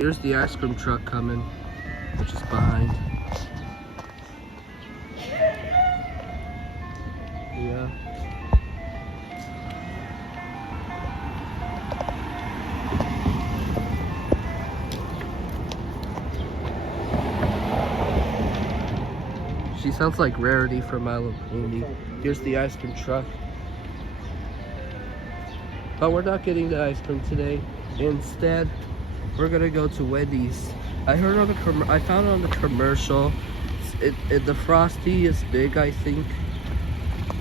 Here's the ice cream truck coming, which is behind. Yeah. She sounds like Rarity from My Little Pony. Here's the ice cream truck. But we're not getting the ice cream today. Instead, we're gonna go to Wendy's. I heard on the I found it on the commercial. The Frosty is big, I think.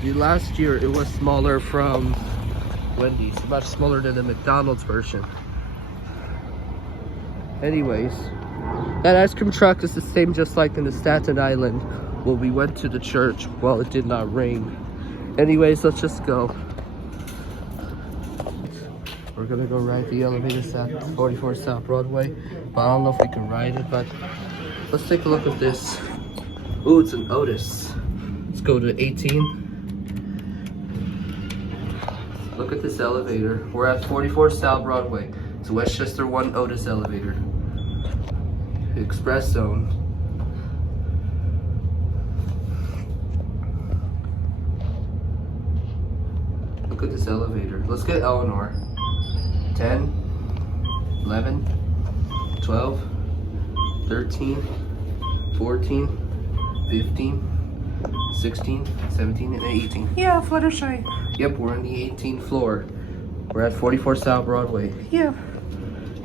Last year it was smaller from Wendy's, much smaller than the McDonald's version. Anyways, that ice cream truck is the same just like in the Staten Island when we went to the church while it did not rain. Anyways, let's just go. We're gonna go ride the elevators at 44 South Broadway, but I don't know if we can ride it, but let's take a look at this. Ooh, it's an Otis. Let's go to 18. Look at this elevator. We're at 44 South Broadway. It's a Westchester 1 Otis elevator. Express zone. Look at this elevator. Let's get Elinor. 10, 11, 12, 13, 14, 15, 16, 17, and 18. Yeah, Fluttershy. Yep, we're on the 18th floor. We're at 44 South Broadway. Yeah.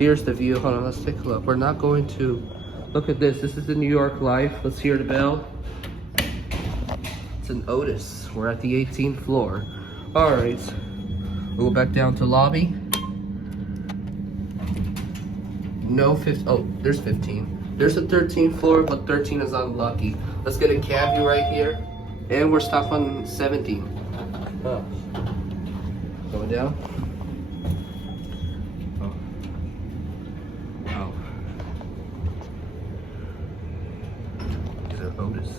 Here's the view. Hold on, let's take a look. We're not going to... Look at this. This is the New York Life. Let's hear the bell. It's an Otis. We're at the 18th floor. Alright. We'll go back down to lobby. No, oh, there's 15. There's a 13th floor, but 13 is unlucky. Let's get a cab view right here. And we're stopped on 17. Oh. Going down. Oh. Oh. Is it Otis?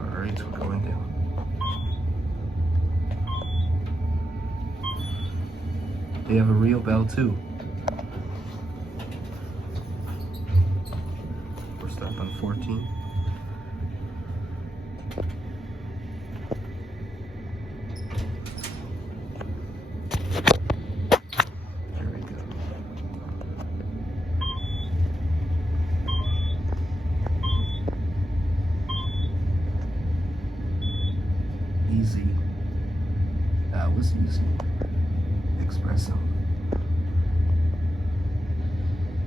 Alright, we're going down. They have a real bell too. We're stopped on 14. There we go. Easy. That was easy. Espresso.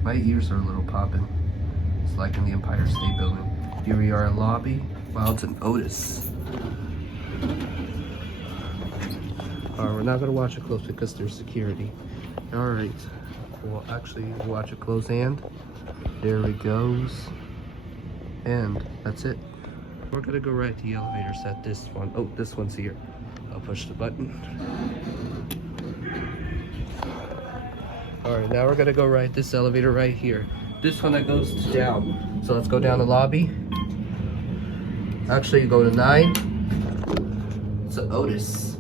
My ears are a little popping. It's like in the Empire State Building. Here we are in lobby. Wow, it's an Otis. Alright, we're not gonna watch it close because there's security. Alright. We'll actually watch it close and there it goes. And that's it. We're gonna go right to the elevators at this one. Oh, this one's here. I'll push the button. Alright, now we're gonna go right this elevator right here. This one that goes down. So let's go down the lobby. Actually, go to 9. It's an Otis.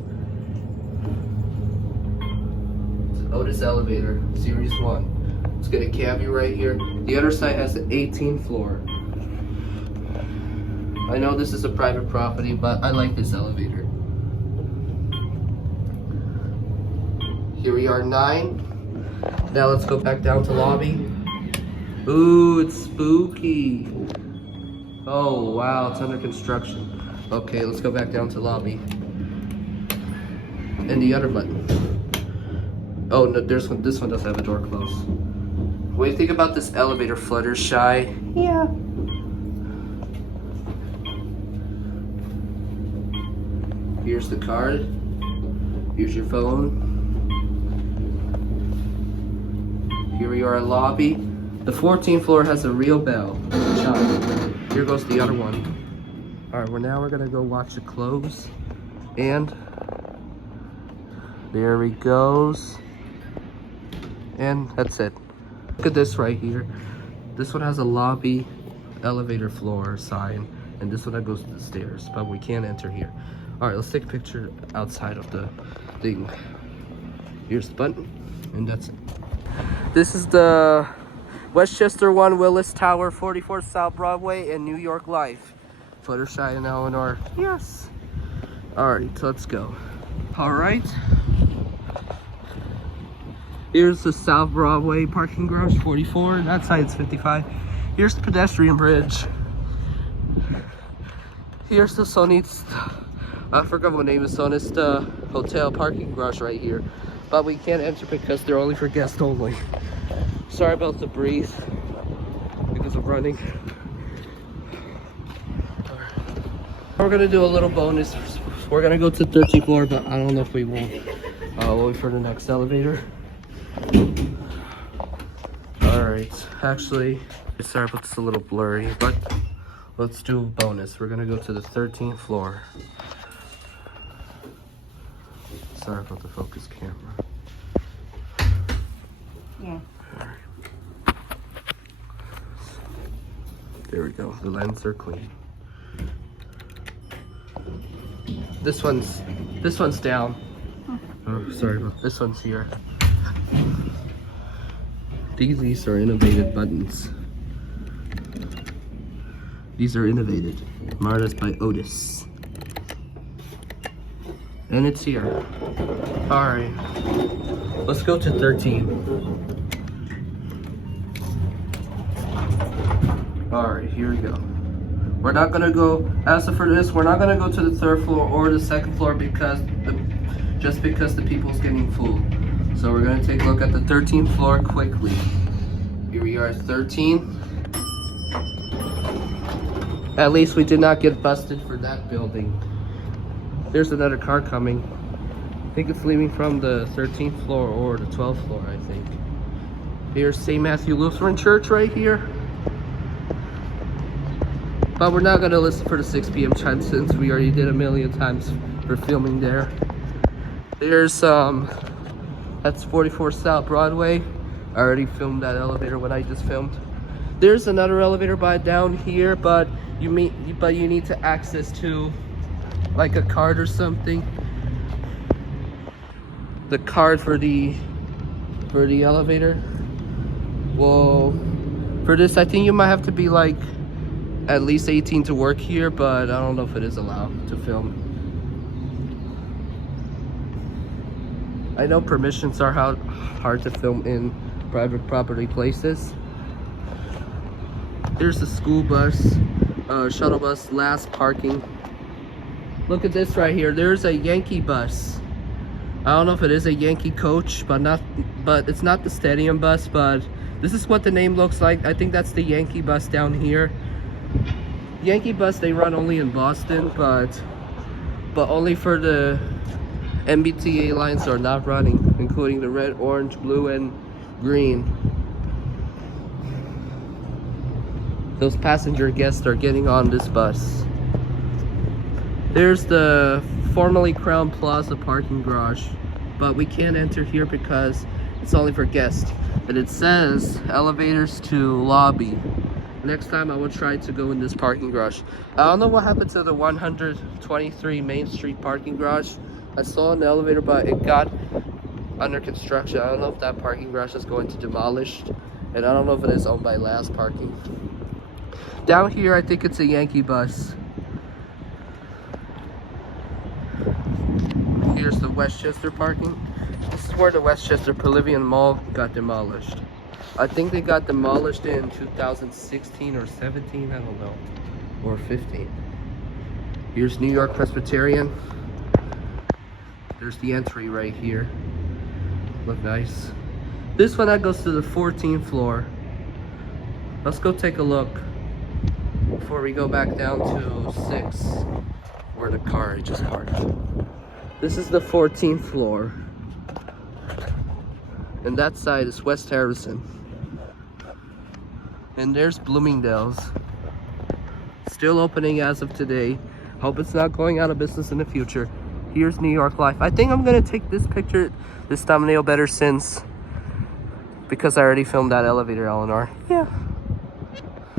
It's an Otis elevator, Series 1. Let's get a cab view right here. The other side has the 18th floor. I know this is a private property, but I like this elevator. Here we are, 9. Now let's go back down to lobby. Ooh, it's spooky. Oh, wow, it's under construction. Okay, let's go back down to lobby. And the other button. Oh, no, this one doesn't have a door closed. What do you think about this elevator, Fluttershy? Yeah. Here's the card. Here's your phone. Here we are at lobby. The 14th floor has a real bell. Chime. Here goes the other one. Alright, now we're gonna go watch it close. And there he goes. And that's it. Look at this right here. This one has a lobby elevator floor sign. And this one that goes to the stairs. But we can't enter here. Alright, let's take a picture outside of the thing. Here's the button. And that's it. This is the Westchester 1 Willis Tower, 44 South Broadway, and New York Life. Fluttershy and Elinor. Yes. Alright, so let's go. Alright. Here's the South Broadway parking garage, 44. That side's 55. Here's the pedestrian bridge. Here's the Sonit's, I forgot what name is Sonit's hotel parking garage right here. But we can't enter because they're only for guests only. Sorry about the breeze because of running. We're gonna do a little bonus. We're gonna go to the 13th floor, but I don't know if we will. We'll wait for the next elevator. Alright, actually, sorry if it's a little blurry, but let's do a bonus. We're gonna go to the 13th floor. Sorry about the focus camera. Yeah. There we go. The lenses are clean. This one's down. Oh, sorry about this one's here. These are innovative buttons. These are innovated. Marta's by Otis. And it's here. Alright. Let's go to 13. Alright, here we go. We're not gonna go, as for this, we're not gonna go to the 3rd floor or the 2nd floor because just because the people's getting full. So we're gonna take a look at the 13th floor quickly. Here we are at 13. At least we did not get busted for that building. There's another car coming. I think it's leaving from the 13th floor or the 12th floor, I think. Here's St. Matthew Lutheran Church right here. But we're not gonna listen for the 6 p.m. chime since we already did a million times for filming there. There's that's 44 South Broadway. I already filmed that elevator when I just filmed. There's another elevator by down here, but you need to access to like a card or something. The card for the elevator. Well, for this I think you might have to be like at least 18 to work here, but I don't know if it is allowed to film. I know permissions are hard to film in private property places. There's the school bus, shuttle bus, last parking. Look at this right here. There's a Yankee bus. I don't know if it is a Yankee coach, but it's not the stadium bus, but this is what the name looks like. I think that's the Yankee bus down here. Yankee bus, they run only in Boston, but only for the MBTA lines are not running, including the red, orange, blue, and green. Those passenger guests are getting on this bus. There's the formerly Crown Plaza parking garage, but we can't enter here because it's only for guests. And it says elevators to lobby. Next time I will try to go in this parking garage. I don't know what happened to the 123 Main Street parking garage. I saw an elevator, but it got under construction. I don't know if that parking garage is going to be demolished, and I don't know if it is owned by Last Parking. Down here, I think it's a Yankee bus. Here's the Westchester parking. This is where the Westchester Pavilion Mall got demolished. I think they got demolished in 2016 or 17, I don't know, or 15. Here's New York Presbyterian. There's the entry right here. Look nice. This one that goes to the 14th floor. Let's go take a look before we go back down to 6, where the car I just parked. This is the 14th floor. And that side is West Harrison. And there's Bloomingdale's. Still opening as of today. Hope it's not going out of business in the future. Here's New York Life. I think I'm gonna take this picture, this thumbnail better because I already filmed that elevator, Elinor. Yeah.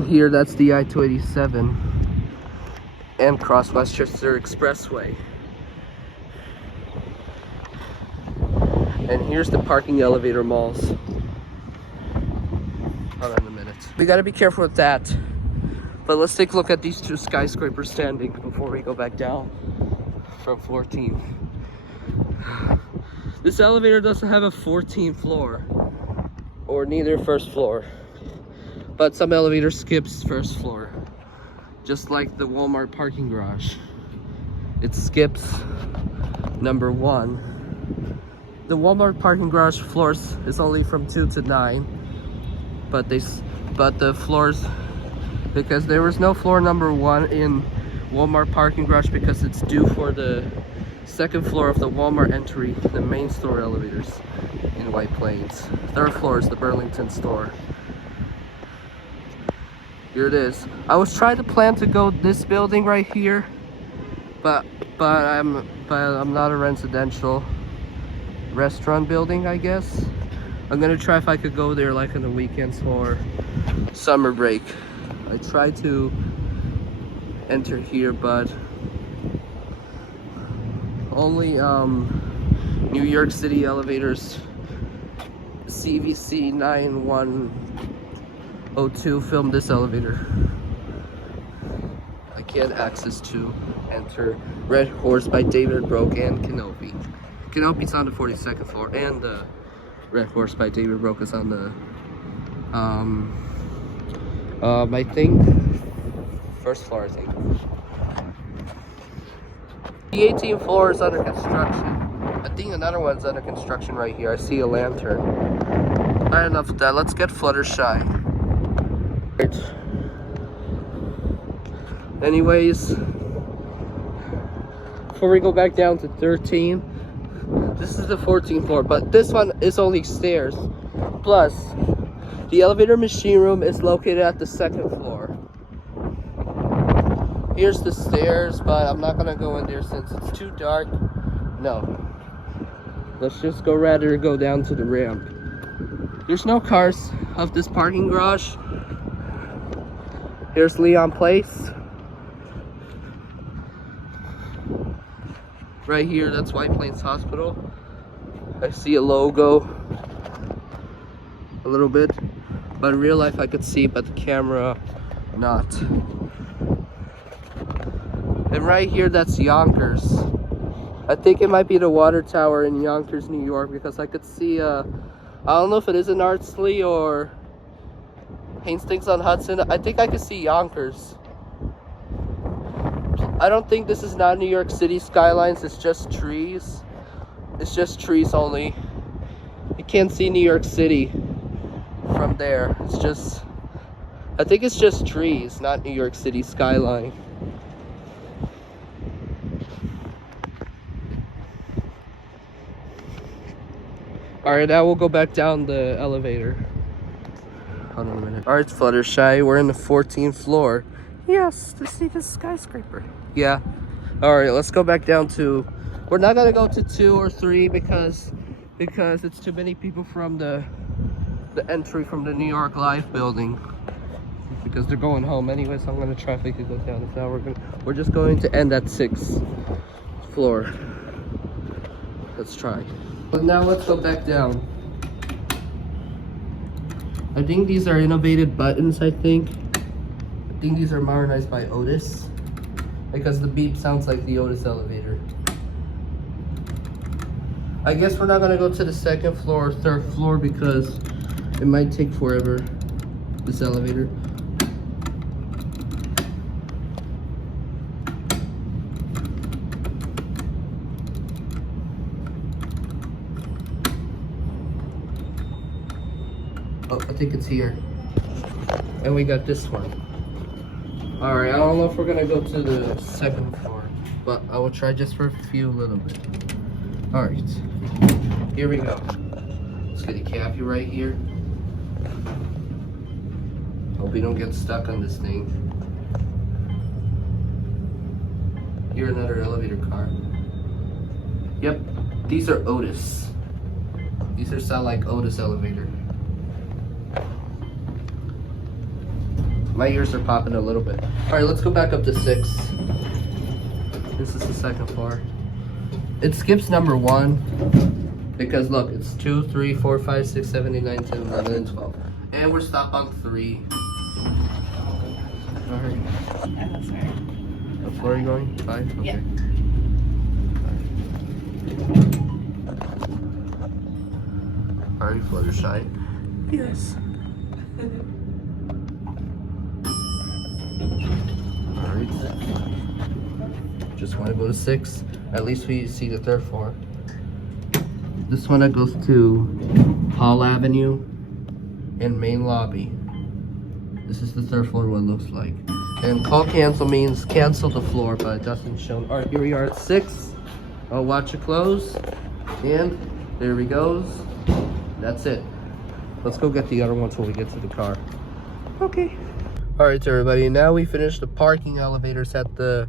Here, that's the I-287 and Cross Westchester Expressway. And here's the parking elevator malls. Hold on a minute. We gotta be careful with that. But let's take a look at these two skyscrapers standing before we go back down from 14. This elevator doesn't have a 14th floor, or neither first floor. But some elevator skips first floor. Just like the Walmart parking garage. It skips number 1. The Walmart parking garage floors is only from 2 to 9. But the floors, because there was no floor number 1 in Walmart parking garage because it's due for the 2nd floor of the Walmart entry, the main store elevators in White Plains. 3rd floor is the Burlington store. Here it is. I was trying to plan to go this building right here, but I'm not a residential restaurant building, I guess. I'm gonna try if I could go there like on the weekends or summer break. I tried to enter here, but only New York City elevators CVC 9102 filmed this elevator. I can't access to enter Red Horse by David Broke and Canopy. Canopy's on the 42nd floor, and the Red Horse by David Broke is on the I think first floor, I think. The 18th floor is under construction. I think another one's under construction right here. I see a lantern. Alright, enough of that. Let's get Fluttershy. Anyways, before we go back down to 13, this is the 14th floor, but this one is only stairs. Plus, the elevator machine room is located at the 2nd floor. Here's the stairs, but I'm not gonna go in there since it's too dark. No. Let's just rather go down to the ramp. There's no cars of this parking garage. Here's Leon Place. Right here, that's White Plains Hospital. I see a logo a little bit, but in real life I could see, but the camera not. And right here, that's Yonkers. I think it might be the water tower in Yonkers, New York, because I could see I don't know if it is in Ardsley or Hastings on Hudson. I think I could see Yonkers. I don't think this is not New York City skylines, it's just trees. It's just trees only. You can't see New York City from there. It's just, I think it's just trees, not New York City skyline. Alright, now we'll go back down the elevator. Hold on a minute. Alright, Fluttershy, we're in the 14th floor. Yes, to see the skyscraper. Yeah. Alright, let's go back down to... We're not gonna go to 2 or 3 because it's too many people from the entry from the New York Live building. Because they're going home anyway, so I'm gonna try if we could go down. Now we're just going to end at 6th floor. Let's try. But now let's go back down. I think these are innovative buttons, I think these are modernized by Otis. Because the beep sounds like the Otis elevator. I guess we're not gonna go to the 2nd floor or 3rd floor because it might take forever, this elevator. Oh, I think it's here. And we got this one. Alright, I don't know if we're gonna go to the 2nd floor, but I will try just for a little bit. Alright, here we go. Let's get a café right here. Hope we don't get stuck on this thing. Here, another elevator car. Yep, these are Otis. These are sound like Otis elevator. My ears are popping a little bit. Alright, let's go back up to 6. This is the 2nd floor. It skips number 1 because look, it's 2, 3, 4, 5, 6, 7, 8, 9, 10, 11, and 12. And we're stopped on 3. Alright. That's right. What floor are you going? 5? Okay. Yeah. Alright, Fluttershy. Yes. Alright. Just want to go to 6. At least we see the 3rd floor. This one that goes to Hall Avenue and main lobby. This is the 3rd floor, what it looks like. And call cancel means cancel the floor, but it doesn't show. Alright, here we are at 6. I'll watch it close. And there he goes. That's it. Let's go get the other one till we get to the car. Okay. Alright everybody, now we finished the parking elevators at the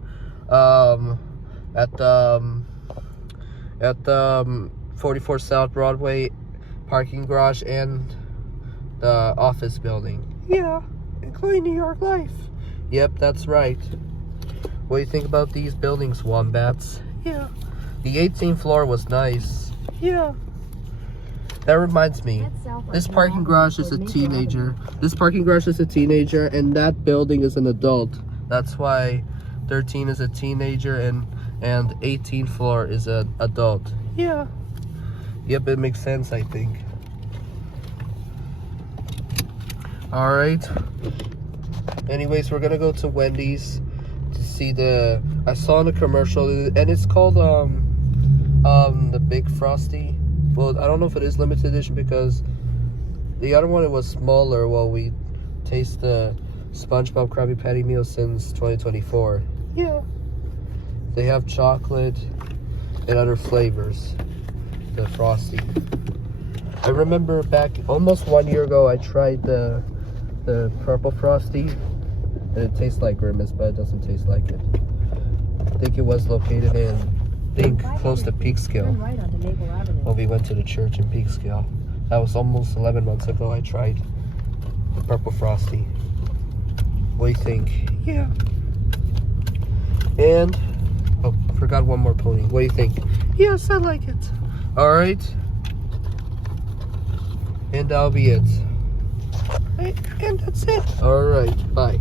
44 South Broadway parking garage and the office building. Yeah, including New York Life. Yep, that's right. What do you think about these buildings, Wombats? Yeah. The 18th floor was nice. Yeah. That reminds me, this parking garage is a teenager. This parking garage is a teenager, and that building is an adult. That's why 13 is a teenager and 18th floor is an adult. Yeah. Yep, it makes sense, I think. Alright. Anyways, we're gonna go to Wendy's to see the... I saw in a commercial, and it's called the Big Frosty. Well, I don't know if it is limited edition because the other one, it was smaller while we taste the SpongeBob Krabby Patty meal since 2024. Yeah. They have chocolate and other flavors. The Frosty. I remember back almost 1 year ago, I tried the purple Frosty. And it tastes like Grimace, but it doesn't taste like it. I think it was located in... close to Peekskill. When we went to the church in Peekskill. That was almost 11 months ago. I tried the purple Frosty. What do you think? Yeah. And oh, forgot one more pony. What do you think? Yes, I like it. All right. And that'll be it. And that's it. All right. Bye.